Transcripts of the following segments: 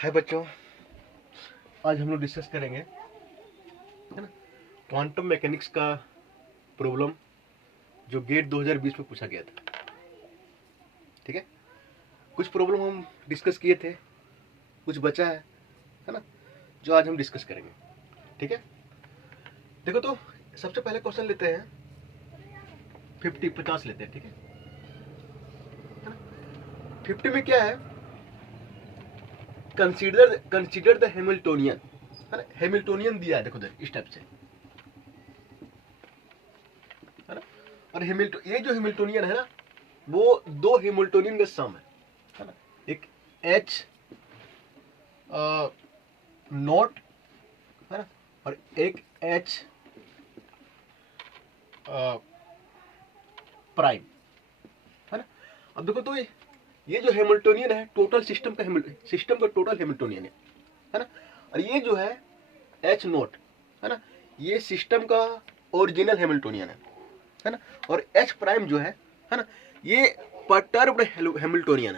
हाय बच्चों, आज हम लोग डिस्कस करेंगे है ना क्वांटम मैकेनिक्स का प्रॉब्लम जो गेट 2020 में पूछा गया था। ठीक है, कुछ प्रॉब्लम हम डिस्कस किए थे, कुछ बचा है ना, जो आज हम डिस्कस करेंगे। ठीक है, देखो तो सबसे पहले क्वेश्चन लेते हैं 50 लेते हैं। ठीक है ना, 50 में क्या है, कंसीडर द हैमिल्टोनियन, है ना। हैमिल्टोनियन दिया है, देखो इस टाइप से, है ना। और ये जो हैमिल्टोनियन है ना, वो दो हैमिल्टोनियन का सम है ना। एक H नॉट, है ना, और एक H प्राइम, है ना। अब देखो तो ये जो हैमिल्टोनियन है टोटल सिस्टम का टोटल हैमिल्टोनियन है ना। और ये जो है H नॉट, है ना, ये सिस्टम का ओरिजिनल हैमिल्टोनियन है ना। और H प्राइम जो है ना, ये परटर्ब्ड हैमिल्टोनियन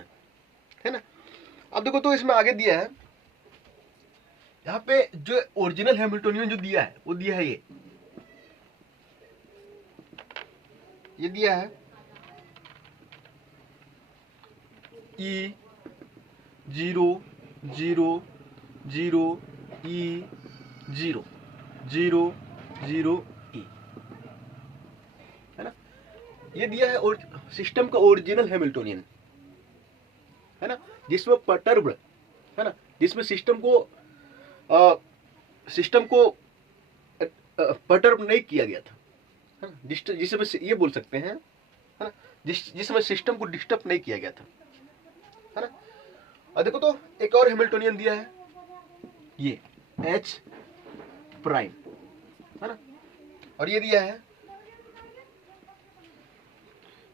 है ना। अब देखो तो इसमें आगे दिया है, यहाँ पे जो ओरिजिनल हैमिल्टोनियन जो दिया है वो दिया है ये दिया है E 0 0 0 E 0 0 0 E, है ना। ये दिया है और सिस्टम का ओरिजिनल हैमिल्टोनियन, है ना, जिसमें परटर्ब्ड, है ना, जिसमें सिस्टम को परटर्ब नहीं किया गया था, है ना, जिसमें ये बोल सकते हैं, है ना, जिसमें सिस्टम को डिस्टर्ब नहीं किया गया था, है ना। और देखो तो एक और हैमिल्टोनियन दिया है, ये H प्राइम, है ना। और ये दिया है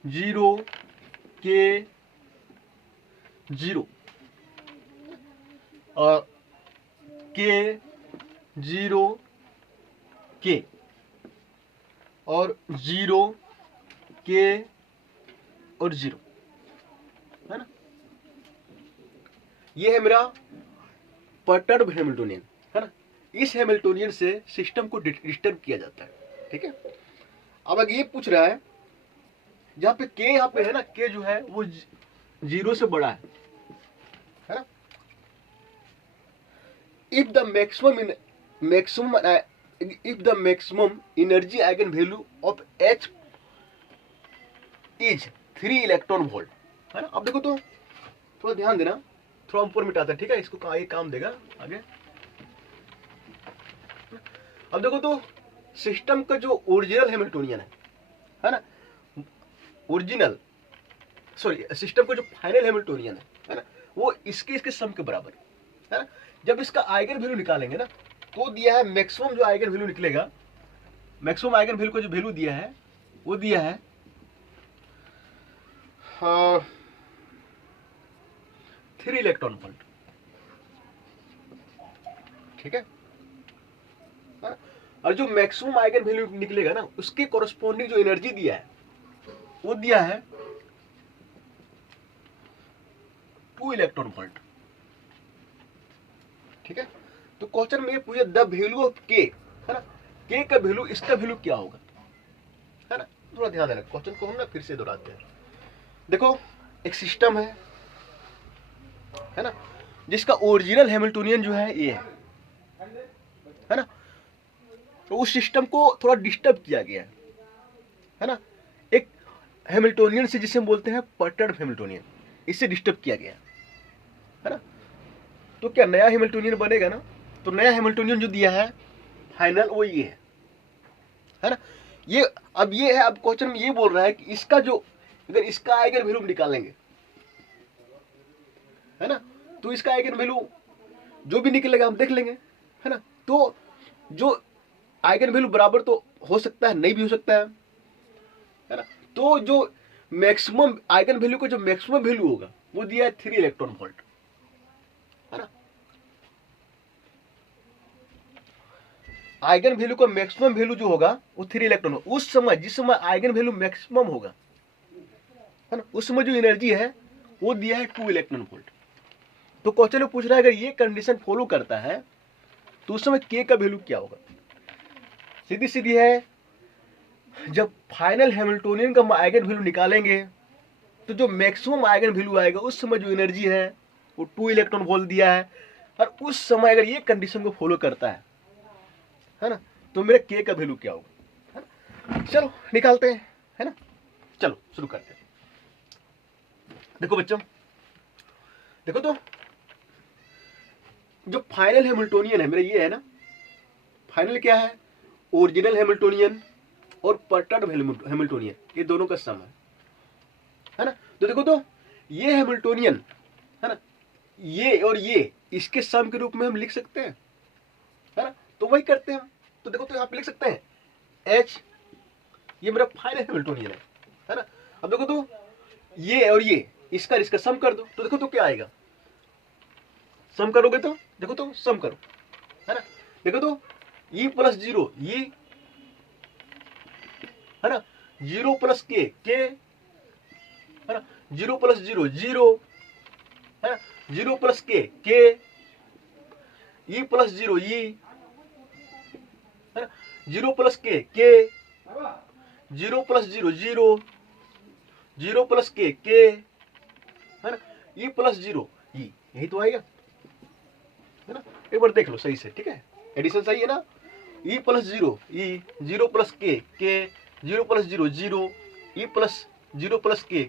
0 K 0 और K 0 K और 0 K और 0, है ना। ये है मेरा परटर्ब हैमिल्टोनियन, है ना। इस हैमिल्टोनियन से सिस्टम को डिस्टर्ब किया जाता है। ठीक है, अब अगर ये पूछ रहा है जहां पे K यहाँ पे है ना, K जो है वो 0 से बड़ा है ना। If the maximum energy eigen value of H is 3 electron volt, है ना। अब देखो तो थोड़ा ध्यान देना, थोड़ा ऊपर मिटाता है, ठीक है, इसको आगे काम देगा आगे। अब देखो तो सिस्टम का जो ओरिजिनल हैमिल्टोनियन है ना, सिस्टम का जो फाइनल हैमिल्टोनियन है ना, वो इसके सम के बराबर है ना। जब इसका आइगन वैल्यू निकालेंगे ना, तो दिया है मैक्सिमम जो आइगन वैल्यू निकलेगा, मैक्सिमम आइगन वैल्यू को जो वैल्यू दिया है वो दिया है 3 इलेक्ट्रॉन वोल्ट। ठीक है, और जो मैक्सिमम आइगन वैल्यू निकलेगा ना, उसके कोरस्पोंडिंग जो एनर्जी दिया है वो दिया है 2 इलेक्ट्रॉन वोल्ट। ठीक है, तो क्वेश्चन में ये पूछा द वैल्यू ऑफ K, है ना, K का वैल्यू, इसका वैल्यू क्या होगा, है ना। थोड़ा ध्यान देना, क्वेश्चन को हम ना फिर से दोहराते हैं। देखो एक सिस्टम है ना, जिसका ओरिजिनल हैमिल्टोनियन जो है ये है ना। तो उस सिस्टम को थोड़ा डिस्टर्ब किया गया है ना, एक हैमिल्टोनियन से, जिसे हम बोलते हैं परटर्ब हैमिल्टोनियन, इससे डिस्टर्ब किया गया है ना। तो क्या नया हैमिल्टोनियन बनेगा ना, तो नया हैमिल्टोनियन जो दिया है फाइनल वो ये है ना। ये अब ये है, अब क्वेश्चन में ये बोल रहा है कि इसका जो, अगर इसका आइगन वैल्यू निकालेंगे, है ना, तो इसका आइगन वैल्यू जो भी निकलेगा हम देख लेंगे, है ना। तो जो आइगन वैल्यू बराबर तो हो सकता है, नहीं भी हो सकता है ना। तो जो मैक्सिमम आइगन वैल्यू का जो मैक्सिमम वैल्यू होगा वो दिया है 3 इलेक्ट्रॉन वोल्ट, है ना। आइगन वैल्यू का मैक्सिमम वैल्यू जो होगा वो 3 इलेक्ट्रॉन, उस समय जिस समय आइगन वैल्यू मैक्सिमम होगा, है ना, उस समय जो एनर्जी है वो दिया है 2 इलेक्ट्रॉन वोल्ट। तो क्वेश्चन में पूछ रहा है अगर ये कंडीशन फॉलो करता है तो उस समय के का वैल्यू क्या होगा। सीधी सीधी है, जब फाइनल हैमिल्टोनियन का हम आइगन वैल्यू निकालेंगे तो जो मैक्सिमम आइगन वैल्यू आएगा उस समय जो एनर्जी है वो 2 इलेक्ट्रॉन वोल्ट दिया है, और उस समय अगर ये कंडीशन को फॉलो करता है ना, तो मेरे के का वैल्यू क्या होगा, है ना। चलो निकालते हैं, है ना। चलो शुरू करते हैं। देखो बच्चों, देखो तो जो फाइनल हैमिल्टोनियन है मेरा ये है ना, फाइनल क्या है, ओरिजिनल हैमिल्टोनियन और पर्टर्ड हैमिल्टोनियन, ये दोनों का सम है ना। तो देखो तो ये हैमिल्टोनियन है ना, ये और ये इसके सम के रूप में हम लिख सकते हैं, है ना। तो वही करते हैं हम। तो देखो तो यहाँ पे लिख सकते हैं H, ये मेरा फाइनल हैमिल्टोनियन है ना। अब देखो तो ये और ये इसका सम कर दो, तो देखो तो क्या आएगा, सम करोगे तो देखो तो सम करो, है ना। देखो तो E प्लस 0 ये, है ना, 0 प्लस के, है ना, 0 प्लस 0 0, है ना, 0 प्लस के, E प्लस 0 E, है ना, 0 प्लस के, 0 प्लस 0 0, 0 प्लस के, है ना, E प्लस 0 E, यही तो आएगा, है ना। एक बार देख लो सही से, ठीक है, एडिशन सही है ना। E प्लस 0 E, 0 प्लस के, 0 प्लस 0 0, E प्लस 0 प्लस के,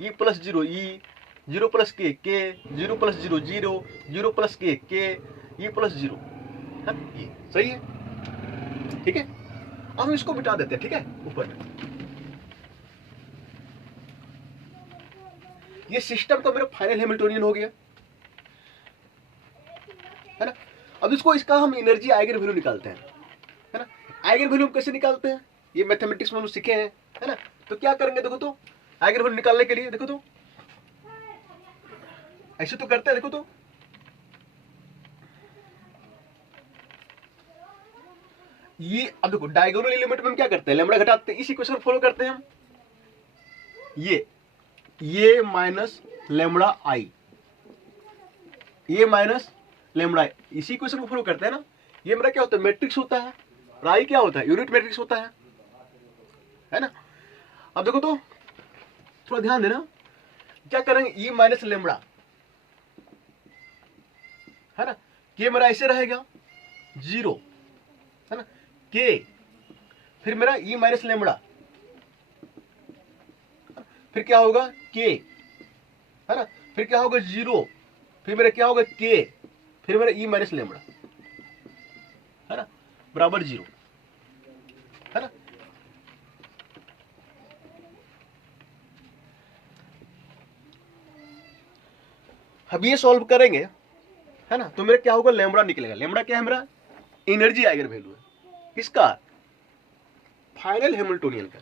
E प्लस 0 E, 0 प्लस के, 0 प्लस 0 0, 0 प्लस के, E प्लस 0, है ये सही है, ठीक है। अब हम इसको मिटा देते हैं, ठीक है, ऊपर में ये सिस्टम का मेरा फाइनल हैमिल्टोनियन हो गया, है ना। अब इसका हम एनर्जी आइगन वैल्यू निकालते हैं, है ना। आइगन वैल्यू कैसे निकालते हैं, ये मैथमेटिक्स में हम सीखे हैं, है ना। तो क्या करेंगे, देखो तो आइगन वैल्यू निकालने के लिए देखो तो ऐसे तो करते हैं, देखो तो ये, अब देखो डायगोनल एलिमेंट में हम क्या करते हैं, लैम्बडा घटाते हैं, इस इक्वेशन को फॉलो करते हैं हम, ये माइनस लैम्बडा आई, ये माइनस लैम्बडा, इसी इक्वेशन को फॉलो करते हैं ना। ये मेरा क्या होता है, मैट्रिक्स होता है, और आई क्या होता है, यूनिट मैट्रिक्स होता है ना। अब देखो तो थोड़ा ध्यान देना, क्या करेंगे, ई माइनस लैम्बडा, है ना, के मेरा ऐसे रहेगा 0, है ना, के, फिर मेरा ई माइनस लैम्बडा, फिर क्या होगा के, है ना, फिर क्या होगा 0, फिर मेरा क्या होगा के, फिर मेरा ई माइनस लैम्बडा, है ना, बराबर 0, है ना। अब ये सॉल्व करेंगे, है ना, तो मेरा क्या होगा, लैम्बडा निकलेगा। लैम्बडा क्या है, मेरा एनर्जी आइगन वैल्यू है, किसका, फाइनल हैमिल्टोनियन का,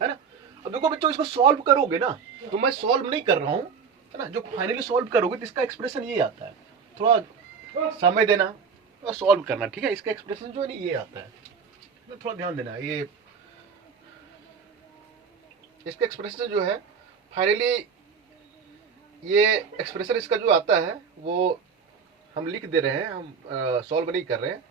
है ना। अब देखो बच्चों, इसको सॉल्व करोगे ना, तो मैं सॉल्व नहीं कर रहा हूं, है ना, जो फाइनली सॉल्व करोगे तो इसका एक्सप्रेशन ये आता है, थोड़ा समय देना और सॉल्व करना, ठीक है। इसका एक्सप्रेशन जो है ना ये आता है, तो थोड़ा ध्यान देना, ये इसका एक्सप्रेशन जो है फाइनली, ये एक्सप्रेशन इसका जो आता है वो हम लिख दे रहे हैं, हम सॉल्व नहीं कर रहे हैं।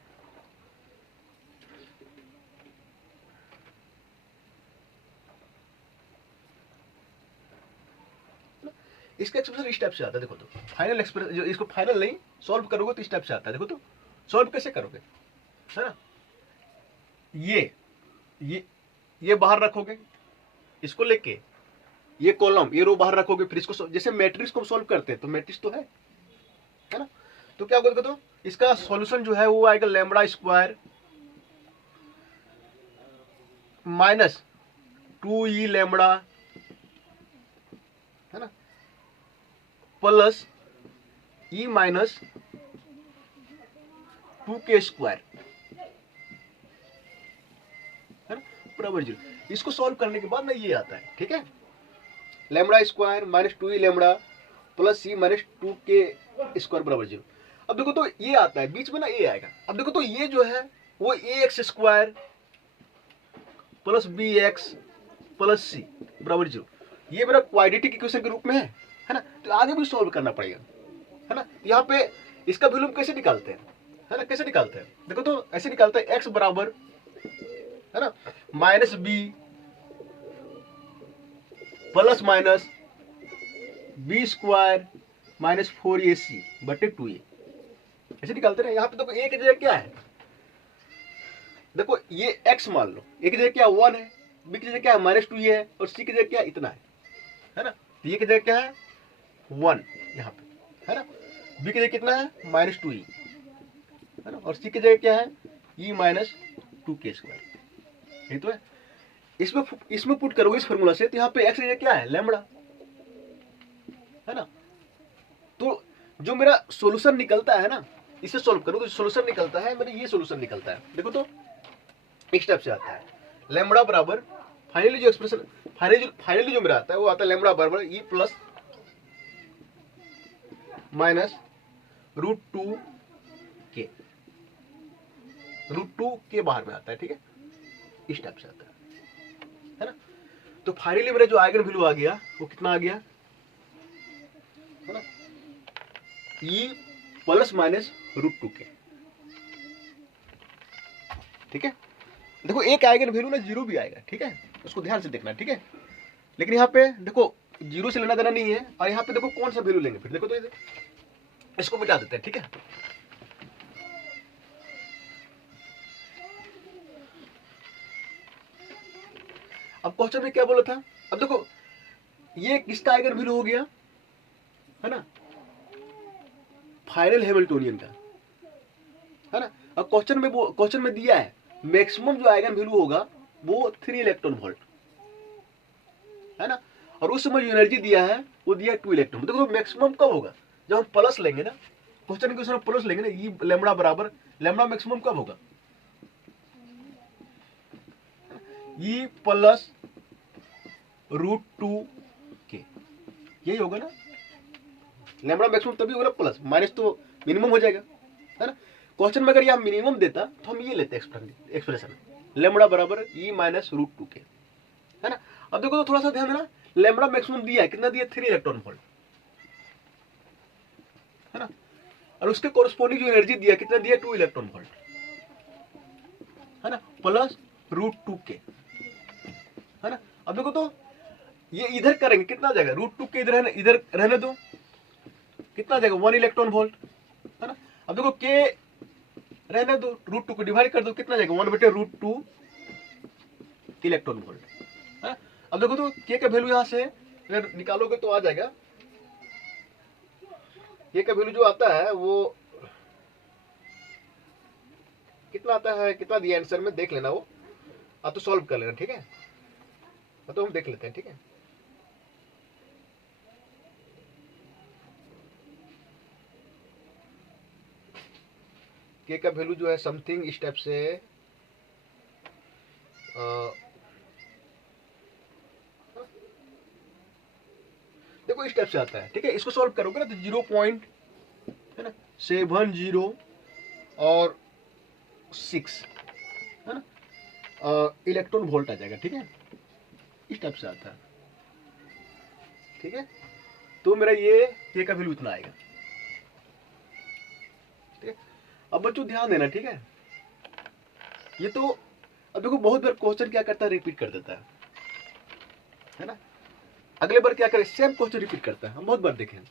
इसका एक्सप्रेशन इस टाइप से आता है, देखो तो फाइनल एक्सप्रेशन, जो इसको फाइनल नहीं सॉल्व करोगे तो इस टाइप से आता है, देखो तो सॉल्व कैसे करोगे, है ना। ये बाहर रखोगे, इसको लेके ये कॉलम, ये रो बाहर रखोगे, फिर इसको जैसे मैट्रिक्स को सॉल्व करते हैं, तो मैट्रिक्स तो है ना। तो क्या होगा, तो इसका सॉल्यूशन जो है वो आएगा lambda square minus 2e lambda, है ना, plus e minus 2k square, है ना, बराबर 0। इसको सॉल्व करने के बाद ना ये आता है, ठीक है, lambda square minus 2e lambda plus e minus 2k square बराबर 0। अब देखो तो ये आता है बीच में ना, ये आएगा। अब देखो तो ये जो है वो ax square plus bx plus c बराबर 0, ये मेरा क्वाड्रेटिक इक्वेशन के रूप में है है ना। तो आगे भी सॉल्व करना पड़ेगा, है ना। यहाँ पे इसका वैल्यू हम कैसे निकालते हैं, है ना, कैसे निकालते हैं, देखो तो ऐसे निकालते हैं, x बराबर, है ना, minus b plus minus b square minus 4ac बटे 2a, ऐसे निकालते हैं। यहाँ पे देखो a की जगह क्या है, देखो ये x मान लो, a की जगह क्या 1 है, b की जगह क्या है -2a है, और c की जगह क्या इतना है ना। तो ये की जगह क्या है 1 यहाँ पे, है ना, b की जगह कितना है -2e, है ना, और c की जगह क्या है e माइनस 2k², ये तो है। इसमें पुट करोगे इस फॉर्मूला से, तो यहाँ पे x की जगह क्या है लैम्बडा, है ना। तो जो मेरा सॉल्यूशन निकलता है ना, इसे सॉल्व करो तो सॉल्यूशन निकलता है मेरा, ये सॉल्यूशन निकलता है। देखो तो एक स्टेप से आता है लैम्बडा बराबर, फाइनली जो एक्सप्रेशन फाइनली जो मेरा आता है वो आता है लैम्बडा बराबर e प्लस माइनस √2 के, √2 के बाहर में आता है, ठीक है, इस स्टेप से आता है ना। तो फाइनली मेरा जो आइगन वैल्यू आ गया वो कितना आ गया, है ना, e प्लस माइनस √2 के, ठीक है। देखो एक आइगन वैल्यू ना जीरो भी आएगा, ठीक है, उसको ध्यान से देखना, ठीक है। लेकिन यहाँ पे देखो जीरो से लेना देना नहीं है, और यहाँ पे देखो कौन सा वैल्यू लेंगे फिर, देखो तो इसको मिटा देते हैं, ठीक है। अब क्वेश्चन में क्या बोला था, अब देखो ये किसका आइगन वैल्यू हो गया, है ना, फाइनल हैमिल्टोनियन का, है ना। अब क्वेश्चन में दिया है मैक्सिमम जो आइगन वैल्यू होगा वो 3 इलेक्ट्रॉन वोल्ट, है ना, और उस समय जो एनर्जी दिया है वो दिया 2 इलेक्ट्रॉन। देखो मैक्सिमम कब होगा, जब हम प्लस लेंगे ना, क्वेश्चन के उसमें प्लस लेंगे ना, ये लैम्बडा बराबर, लैम्बडा मैक्सिमम कब होगा, ये प्लस √2 के, यही होगा ना, लैम्बडा मैक्सिमम तभी होगा ना, प्लस माइनस तो मिनिमम हो जाएगा, है ना। क्वेश्चन में अगर यहाँ मिनिमम देता तो हम ये लेते एक्सप्रेशन लैम्बडा बराबर e माइनस √2 के, है ना। अब देखो तो थोड़ा सा ध्यान देना, लैम्बडा मैक्सिमम दिया है कितना, दिया 3 इलेक्ट्रॉन वोल्ट, है ना, और उसके कोरस्पोंडिंग जो एनर्जी दिया कितना दिया 2 इलेक्ट्रॉन वोल्ट, है ना, प्लस √2 के, है ना। अब देखो तो ये इधर करेंगे कितना आ जाएगा, √2 के इधर रहने दो, कितना आ जाएगा 1 इलेक्ट्रॉन वोल्ट, है ना। अब देखो के रहने दो, √2 को डिवाइड कर दो, कितना जाएगा 1/√2 इलेक्ट्रॉन वोल्ट, है। अब देखो तो के का वैल्यू यहां से अगर निकालोगे तो आ जाएगा, के का वैल्यू जो आता है वो कितना आता है, कितना दिया आंसर में देख लेना, वो आप तो सॉल्व कर लेना, ठीक है, तो हम देख लेते हैं, ठीक है। के का वैल्यू जो है समथिंग स्टेप से देखो इस स्टेप से आता है, ठीक है। इसको सॉल्व करोगे ना तो 0.70 और 6, है ना, इलेक्ट्रॉन वोल्ट आ जाएगा, ठीक है, इस टाइप से आता है, ठीक है। तो मेरा ये के का वैल्यू इतना आएगा, ठीक है। अब बच्चों ध्यान देना, ठीक है, ये तो अब देखो बहुत बार क्वेश्चन क्या करता है, रिपीट कर देता है ना। अगले बार क्या करे, सेम क्वेश्चन रिपीट करता है, हम बहुत बार देखे हैं।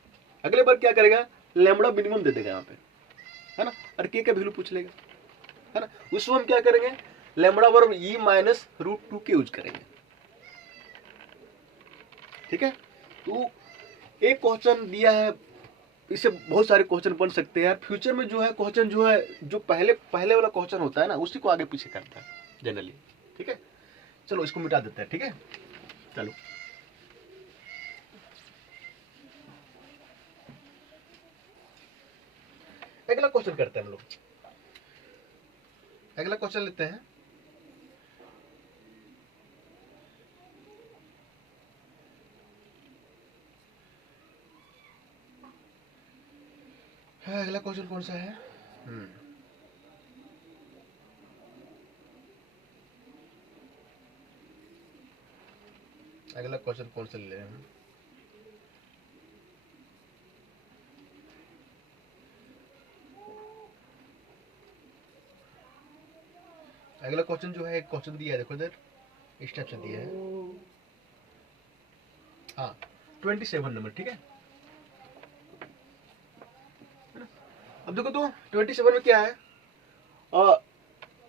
अगले बार क्या करेगा, लैम्बडा मिनिमम दे देगा यहाँ पे, है ना, और के का वैल्यू पूछ लेगा, है ना। उस हम क्या करेंगे, लैम्बडा बराबर e माइनस √2 के यूज करेंगे, ठीक है। तो एक क्वेश्चन दिया है, इससे बहुत सारे क्वेश्चन बन सकते हैं। फ्यूचर में जो है क्वेश्चन जो है, जो पहले वाला क्वेश्चन होता है ना, उसी को आगे पीछे करता है जनरली, ठीक है। चलो इसको मिटा देते हैं, ठीक है, चलो अगला क्वेश्चन करते हैं हम लोग, अगला क्वेश्चन लेते हैं। अगला क्वेश्चन कौन सा है, अगला क्वेश्चन कौन सा ले रहे हैं, अगला क्वेश्चन जो है, एक क्वेश्चन दिया है, देखो इधर इस टाइप से दिया है। हाँ 27 नंबर, ठीक है। अब देखो तो 27 में क्या है,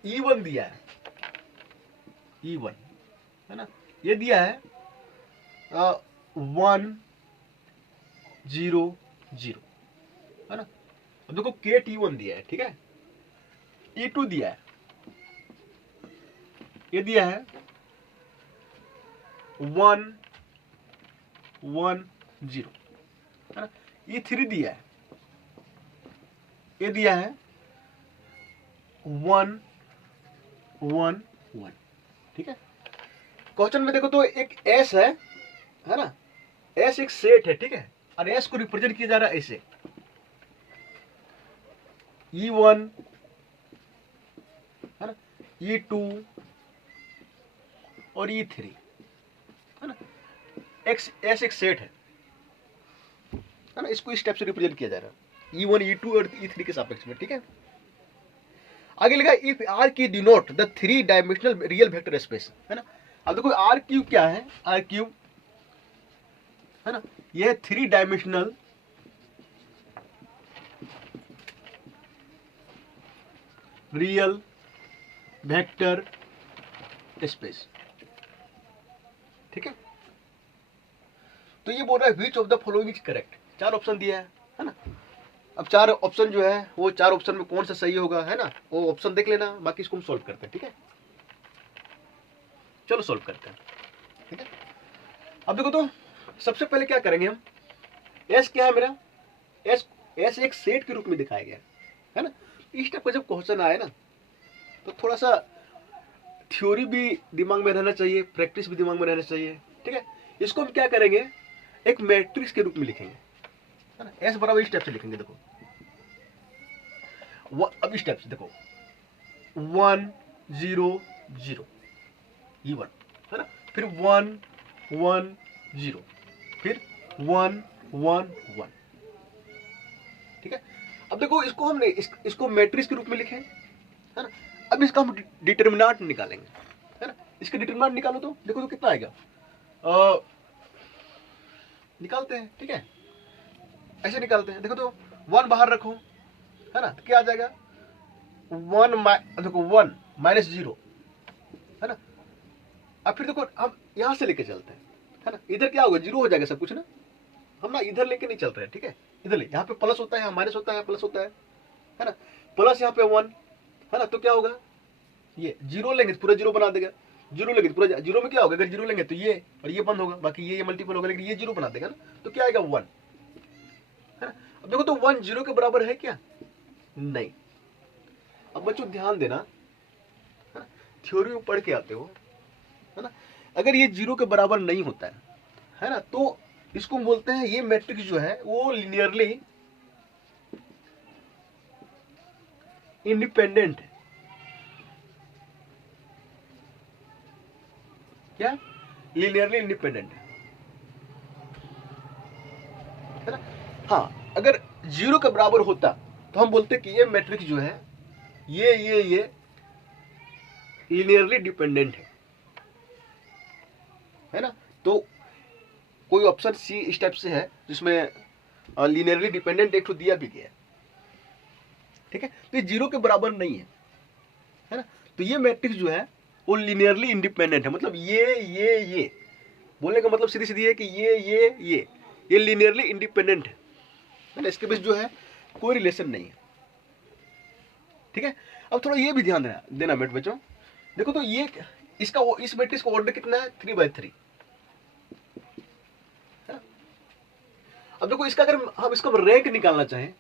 E1 दिया है, E1 है ना, ये दिया है 1 0 0 है ना। अब देखो KT1 दिया है, ठीक है। E2 दिया है, ये दिया है 1 1 0 है ना। E3 दिया है, ये दिया है 1 1 1, ठीक है। क्वेश्चन में देखो तो एक S है ना, S एक सेट है, ठीक है, और S को रिप्रेजेंट किया जा रहा है ऐसे, E1 है ना, E2 और E3 है ना। S एक सेट है ना, इसको इस टाइप से रिप्रेजेंट किया जा रहा है E1 E2 और E3 के सापेक्ष में, ठीक है। आगे लिखा इफ R की denote the 3 dimensional real vector space, है ना। अब देखो R क्यूब क्या है, R क्यूब है ना, यह 3 डायमेंशनल रियल वेक्टर स्पेस, ठीक है। तो ये बोल रहा है which of the following is correct, 4 option दिया है ना। अब 4 ऑप्शन जो है वो 4 ऑप्शन में कौन सा सही होगा, है ना, वो ऑप्शन देख लेना, बाकी इसको हम सॉल्व करते हैं, ठीक है। चलो सॉल्व करते हैं, ठीक है। अब देखो तो सबसे पहले क्या करेंगे हम, एस क्या है मेरा, एस एक सेट के रूप में दिखाया गया है ना। इस टाइप का जब क्वेश्चन आए ना तो थोड़ा सा थ्योरी भी दिमाग में रहना चाहिए, प्रैक्टिस भी दिमाग में रहना चाहिए, ठीक है। इसको हम क्या करेंगे, एक मैट्रिक्स के रूप में लिखेंगे, है ना। एस बराबर इस टाइप से लिखेंगे, देखो अब इस टाइप से देखो 1 0 0 E1 है ना, फिर 1 1 0, फिर 1 1 1, ठीक है। अब देखो इसको हमने इसको मैट्रिक्स के रूप में लिखे, है ना। अब इसका हम डिटरमिनेंट निकालेंगे, है ना। इसका डिटरमिनेंट निकालो तो देखो तो कितना आएगा, निकालते हैं, ठीक है। ऐसे निकालते हैं, देखो तो 1 बाहर रखो, है ना, तो क्या आ जाएगा 1 देखो 1 माइनस 0, है ना। अब फिर देखो हम यहां से लेके चलते हैं, है ना, इधर क्या होगा 0 हो जाएगा सब कुछ ना, हम ना इधर लेके नहीं चल रहे हैं, ठीक है। इधर ले, यहाँ पे प्लस होता है, यहाँ माइनस होता है, प्लस होता है ना। प्लस यहाँ पे 1 है ना, तो क्या होगा, ये 0 लेंगे तो पूरा 0 बना देगा, 0 लेंगे तो पूरा 0 में क्या होगा, अगर 0 लेंगे तो ये और ये बंद होगा, बाकी ये मल्टीपल होगा, लेकिन ये 0 बना देगा ना, तो क्या आएगा 1, है ना। अब देखो तो 1 0 के बराबर है क्या, नहीं। अब बच्चों ध्यान देना, थ्योरी में पढ़ के आते हो, है ना, अगर ये 0 के बराबर नहीं होता है ना, तो इसको बोलते हैं ये मैट्रिक्स जो है वो लिनियरली इंडिपेंडेंट है, क्या, लिनियरली इंडिपेंडेंट है ना। हाँ अगर 0 के बराबर होता तो हम बोलते कि ये मैट्रिक्स जो है ये लिनियरली डिपेंडेंट है ना। तो कोई ऑप्शन सी इस टाइप से है जिसमें लिनियरली डिपेंडेंट एक तो दिया भी गया, ठीक है। तो ये 0 के बराबर नहीं है ना, तो ये मैट्रिक्स जो है वो लिनियरली इंडिपेंडेंट है, मतलब ये बोलने का मतलब सीधी सीधी है कि ये लिनियरली इंडिपेंडेंट है ना, इसके बीच जो है कोई रिलेशन नहीं है, ठीक है। अब थोड़ा ये भी ध्यान देना बेट बच्चों, देखो तो ये इसका इस मैट्रिक्स का ऑर्डर कितना है 3/3 है ना। अब देखो इसका अगर हम इसका रैंक निकालना चाहें,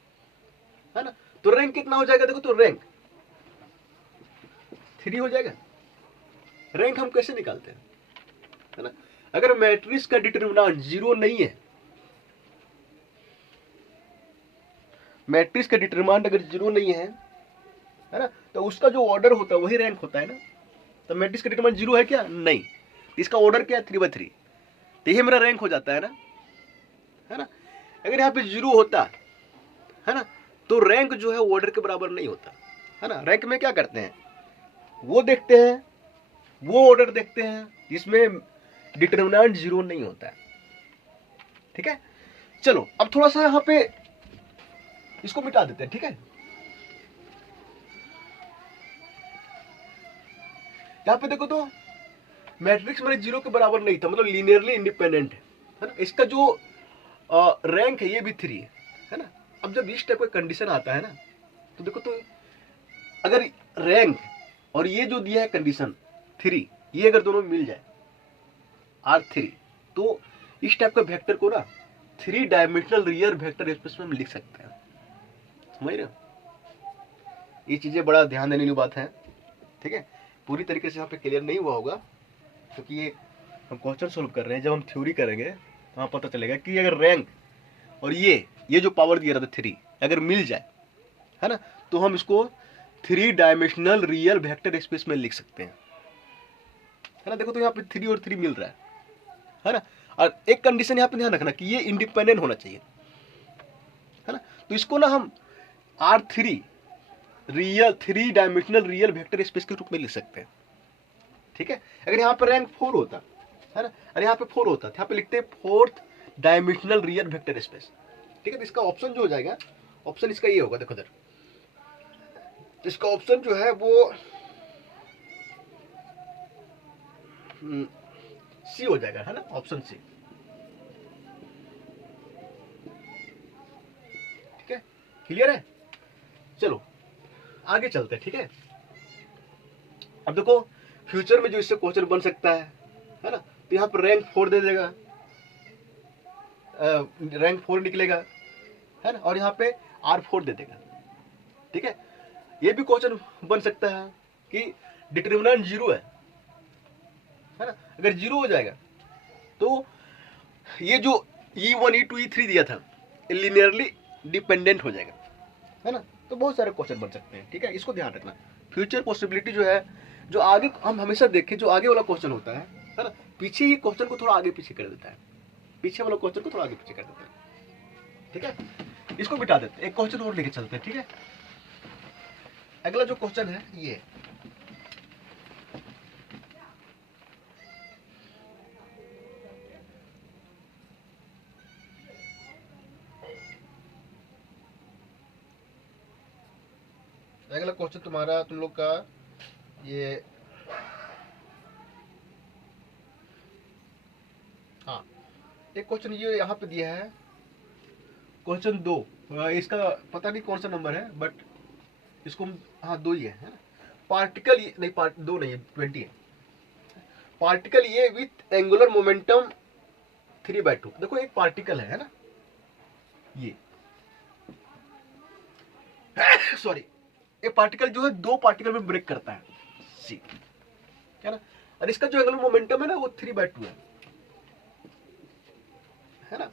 है ना, तो रैंक कितना हो जाएगा, देखो तो रैंक 3 हो जाएगा। रैंक हम कैसे निकालते हैं, है ना, अगर मैट्रिक्स का डिटरमिनेंट 0 नहीं है, मैट्रिक्स का डिटरमिनेंट अगर 0 नहीं है ना, तो उसका जो ऑर्डर होता है वही रैंक होता है ना। तो मैट्रिक्स का डिटरमिनेंट 0 है क्या, नहीं, इसका ऑर्डर क्या है 3/3, तो ये मेरा रैंक हो जाता है ना। अगर यहाँ पे 0 होता है ना, तो रैंक जो है ऑर्डर के बराबर नहीं होता है ना। रैंक में क्या करते हैं, वो देखते हैं, वो ऑर्डर देखते हैं जिसमें डिटरमिनेंट जीरो नहीं होता है। ठीक है, चलो अब थोड़ा सा यहाँ पे इसको मिटा देते हैं। ठीक है, यहाँ पे देखो तो मैट्रिक्स मेरे जीरो के बराबर नहीं था, मतलब लीनियरली इंडिपेंडेंट है ना। इसका जो रैंक है ये भी 3 है ना। अब जब इस टाइप का कंडीशन आता है ना, तो देखो तो अगर रैंक और ये जो दिया है कंडीशन 3, ये अगर दोनों मिल जाए R3, तो इस टाइप का वेक्टर को ना 3 डायमेंशनल रियल वेक्टर स्पेस में हम लिख सकते हैं। समझ रहे हो, ये चीजें बड़ा ध्यान देने वाली बात है। ठीक है, पूरी तरीके से यहाँ पे क्लियर नहीं हुआ होगा, क्योंकि ये हम क्वेश्चन सोल्व कर रहे हैं। जब हम थ्योरी करेंगे तो वहाँ पता चलेगा कि अगर रैंक और ये जो पावर दिया रहा था 3 अगर मिल जाए, है ना, तो हम इसको 3 डायमेंशनल रियल वेक्टर स्पेस में लिख सकते हैं, है ना। देखो तो यहाँ पे 3 और 3 मिल रहा है ना। और एक कंडीशन यहाँ पे ध्यान रखना कि ये इंडिपेंडेंट होना चाहिए, है ना। तो इसको ना हम R3 real 3 dimensional real vector space के रूप में लिख सकते हैं। ठीक है, अगर यहाँ पर रैंक 4 होता है ना, और यहाँ पे 4 होता तो यहाँ पे लिखते हैं 4th dimensional real vector space. ठीक है, तो इसका ऑप्शन जो हो जाएगा, ऑप्शन इसका ये होगा, देखो इधर इसका ऑप्शन जो है वो सी हो जाएगा, है ना, ऑप्शन सी। ठीक है, क्लियर है। चलो आगे चलते हैं। ठीक है, अब देखो फ्यूचर में जो इससे क्वेश्चन बन सकता है ना, तो यहाँ पर रैंक 4 दे देगा, रैंक 4 निकलेगा, है ना, और यहाँ पे R4 दे देगा। ठीक है, ये भी क्वेश्चन बन सकता है कि डिटरमिनेंट 0 है ना। अगर 0 हो जाएगा तो ये जो E1 E2 E3 दिया था लीनियरली डिपेंडेंट हो जाएगा, है ना। तो बहुत सारे क्वेश्चन बन सकते हैं। ठीक है, इसको ध्यान रखना। फ्यूचर पॉसिबिलिटी जो है, जो आगे हम हमेशा देखें, जो आगे वाला क्वेश्चन होता है ना, पीछे ही क्वेश्चन को थोड़ा आगे पीछे कर देता है, पीछे वाला क्वेश्चन को थोड़ा आगे पीछे कर देता है। ठीक है, इसको मिटा देते हैं, एक क्वेश्चन और लेके चलते हैं। ठीक है, अगला जो क्वेश्चन है ये अगला क्वेश्चन तुम्हारा, तुम लोग का ये, हाँ एक क्वेश्चन ये यहाँ पे दिया है, क्वेश्चन 2, इसका पता नहीं कौन सा नंबर है, बट इसको हाँ 2 ही है ना। पार्टिकल नहीं, पार्ट 2 नहीं है, 20 है। पार्टिकल ये विथ एंगुलर मोमेंटम 3/2। देखो एक पार्टिकल है ना ये सॉरी, ये पार्टिकल जो है 2 पार्टिकल में ब्रेक करता है, सी, है ना। और इसका जो एंगुलर मोमेंटम है ना वो 3/2 है ना।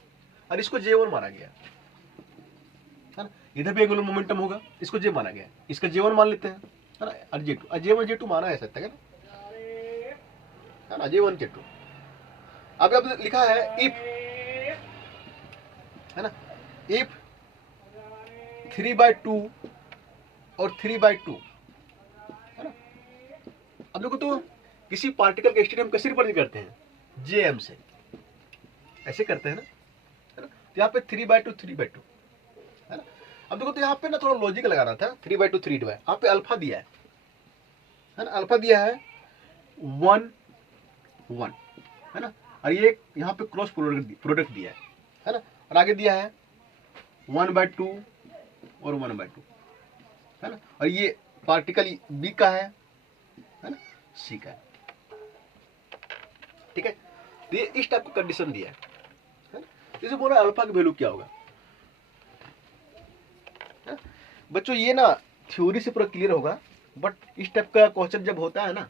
और इसको J1 माना गया, है ना। इधर भी एंगुलर मोमेंटम होगा, इसको J माना गया, इसका J1 मान लेते हैं, है ना। और J2, J1 J2 माना है सकता है ना, J1 J2। अब लिखा है इफ, है ना, इफ 3/2 और 3/2, है ना। अब देखो तो किसी पार्टिकल का स्टेट हम कैसे रिप्रेजेंट करते हैं, Jm से, ऐसे करते हैं ना, है ना। तो यहाँ पे 3/2 3/2, है ना। अब देखो तो यहाँ पे ना थोड़ा लॉजिक लगाना था, 3/2 3/2, यहाँ पे अल्फा दिया है ना, अल्फा दिया है 1 1, है ना। और ये यहाँ पे क्रॉस प्रोडक्ट दिया है ना। और आगे दिया है 1/2 और 1/2, है ना। और ये पार्टिकल बी का है ना, सी का है। ठीक है, तो ये इस टाइप का कंडीशन दिया है ना। इसे बोला अल्फा की वैल्यू क्या होगा, बच्चों ये ना थ्योरी से पूरा क्लियर होगा, बट इस टाइप का क्वेश्चन जब होता है ना,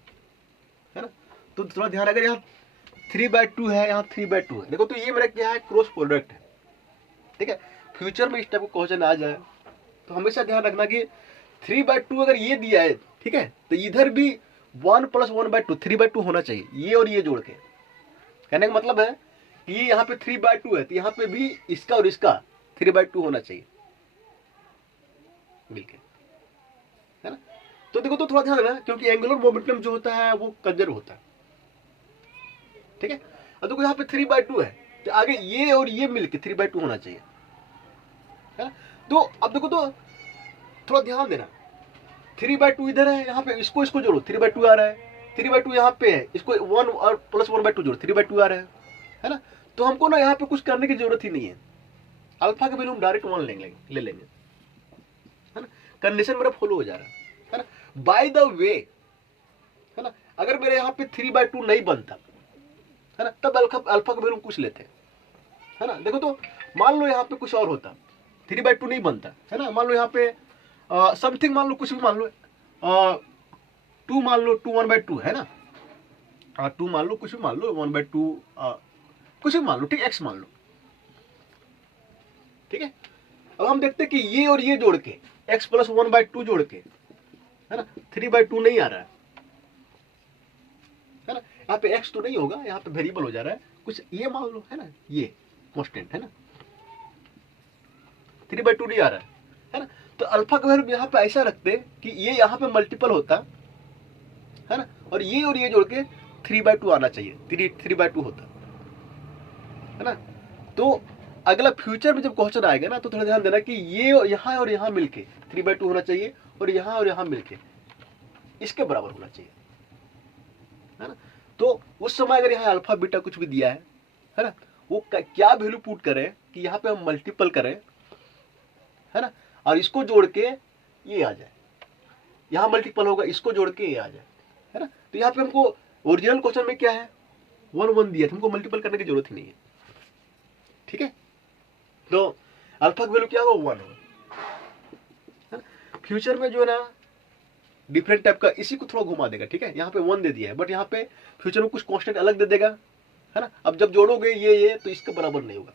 तो थोड़ा ध्यान, अगर यहाँ 3/2 है, यहाँ 3/2 है, देखो तो ये मेरा क्या है, क्रॉस प्रोडक्ट है। ठीक है, फ्यूचर में इस टाइप का क्वेश्चन आ जाए तो हमेशा ध्यान रखना कि 3/2 अगर ये दिया है, ठीक है, तो इधर भी 1 + 1/2 3/2 होना चाहिए, ये और ये जोड़ के। कहने का मतलब है कि ये यहाँ पे 3/2 है, तो यहाँ पे भी इसका और इसका 3/2 होना चाहिए मिलके, है ना। तो तो देखो तो थोड़ा ध्यान देना, क्योंकि एंगुलर मोमेंटम जो होता है वो कंजर्व होता है, ठीक है। अब देखो यहाँ पे 3/2 है, तो आगे ये और ये मिलके 3/2 होना चाहिए, है ना। तो अब देखो तो थोड़ा ध्यान देना, 3/2 इधर है, यहाँ पे इसको इसको जोड़ो 3/2 आ रहा है, 3/2 यहाँ पे है, इसको 1 और प्लस 1/2 जोड़ो 3/2 आ रहा है ना। तो हमको ना यहाँ पे कुछ करने की जरूरत ही नहीं है, अल्फा के वैल्यू हम डायरेक्ट 1 ले लेंगे, है ना। कंडीशन मेरा फॉलो हो जा रहा है ना। बाय द वे, है ना, अगर मेरे यहाँ पे 3/2 नहीं बनता, है ना, तब अल्फा का वैल्यू कुछ लेते, है ना। देखो तो मान लो यहाँ पे कुछ और होता, 3/2 नहीं बनता, है ना। मान लो यहाँ पे समथिंग, मान लो कुछ भी मान लो, 2 मान लो, 2 1/2 है ना, 2 मान लो, कुछ भी मान लो, 1/2 कुछ भी मान लो, ठीक, x मान लो, ठीक है। अब हम देखते हैं कि ये और ये जोड़ के x प्लस 1/2 जोड़ के, है ना, 3/2 नहीं आ रहा है ना। यहाँ पे x तो नहीं होगा, यहाँ पे वेरिएबल हो जा रहा है कुछ, ये मान लो, है ना, ये कांस्टेंट है ना, 3/2 नहीं आ रहा है ना। तो अल्फा का वैल्यू यहाँ पे ऐसा रखते कि ये यहाँ पे मल्टीपल होता, है ना, और ये जोड़ के 3/2 आना चाहिए, 3/2 होता, है ना। तो अगला फ्यूचर में जब क्वेश्चन आएगा ना, तो थोड़ा ध्यान देना कि ये यहाँ और यहाँ मिलके 3/2 होना चाहिए, और यहाँ मिलके इसके बराबर होना चाहिए, है ना। तो उस समय अगर यहाँ अल्फा बीटा कुछ भी दिया है ना, वो क्या वैल्यू पुट करें कि यहाँ पे हम मल्टीपल करें, है ना, और इसको जोड़ के ये आ जाए, यहाँ मल्टीपल होगा, इसको जोड़ के ये आ जाए, है ना। तो यहाँ पे हमको ओरिजिनल क्वेश्चन में क्या है, 1 1 दिया था, हमको मल्टीपल करने की जरूरत ही नहीं है, ठीक है। तो अल्फा की वैल्यू क्या होगा, 1 होगा। फ्यूचर में जो है ना डिफरेंट टाइप का, इसी को थोड़ा घुमा देगा, ठीक है। यहाँ पे 1 दे दिया है, बट यहाँ पे फ्यूचर में कुछ कांस्टेंट अलग दे देगा, है ना। अब जब जोड़ोगे ये तो इसके बराबर नहीं होगा,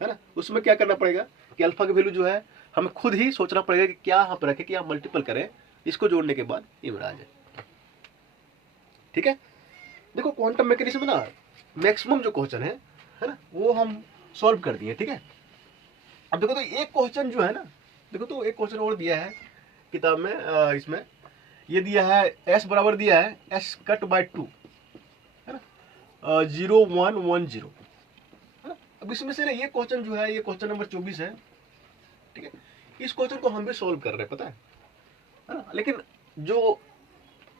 है ना। उसमें क्या करना पड़ेगा कि अल्फा की वैल्यू जो है हमें खुद ही सोचना पड़ेगा कि क्या यहाँ पर रखे कि आप मल्टीपल करें, इसको जोड़ने के बाद ये आ जाए, ठीक है। देखो क्वांटम मैकेनिज्म ना मैक्सिमम जो क्वेश्चन है ना, वो हम सॉल्व कर दिए, ठीक है। अब देखो तो एक क्वेश्चन जो है ना, देखो तो एक क्वेश्चन और दिया है किताब में, इसमें ये दिया है s बराबर दिया है s कट बाय 2, है ना, 0 1 1 0, है ना। अब इसमें से ना ये क्वेश्चन जो है, ये क्वेश्चन नंबर 24 है, ठीक है। इस क्वेश्चन को हम भी सॉल्व कर रहे हैं, पता है ना। लेकिन जो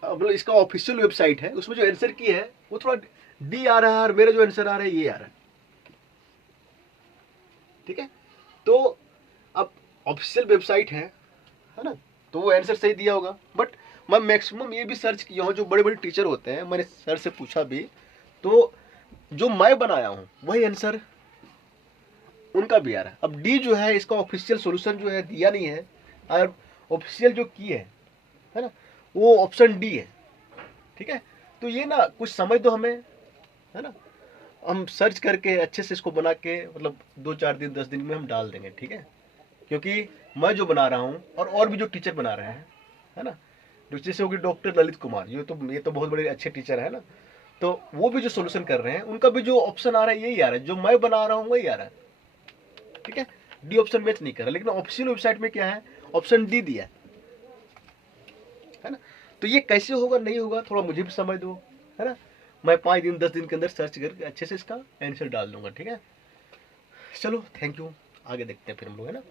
मतलब इसका ऑफिशियल वेबसाइट है, उसमें जो आंसर की है वो थोड़ा डी आ रहा है, और मेरा जो आंसर आ रहा है ये आ रहा है, ठीक है। तो अब ऑफिशियल वेबसाइट है ना, तो वो आंसर सही दिया होगा, बट मैं मैक्सिमम ये भी सर्च किया हूँ, जो बड़े बड़े टीचर होते हैं, मैंने सर से पूछा भी, तो जो मैं बनाया हूँ वही आंसर उनका भी आ रहा है। अब डी जो है, इसका ऑफिशियल सॉल्यूशन जो है दिया नहीं है, और ऑफिशियल जो की है ना, वो ऑप्शन डी है, ठीक है। तो ये ना कुछ समझ दो हमें, है ना, हम सर्च करके अच्छे से इसको बना के मतलब 2 4 दिन 10 दिन में हम डाल देंगे, ठीक है। क्योंकि मैं जो बना रहा हूँ और भी जो टीचर बना रहे हैं, है ना, जैसे होगी डॉक्टर ललित कुमार, ये तो बहुत बड़े अच्छे टीचर है ना, तो वो भी जो सोल्यूशन कर रहे हैं, उनका भी जो ऑप्शन आ रहा है यही आ रहा है, जो मैं बना रहा हूँ वही आ रहा है, ठीक है। डी ऑप्शन मैच नहीं कर रहा, लेकिन ऑफिशियल वेबसाइट में क्या है, ऑप्शन डी दिया है ना। तो ये कैसे होगा नहीं होगा थोड़ा मुझे भी समझ दो, है ना। मैं 5 दिन 10 दिन के अंदर सर्च करके अच्छे से इसका आंसर डाल दूंगा, ठीक है। चलो थैंक यू, आगे देखते हैं फिर हम लोग, है ना।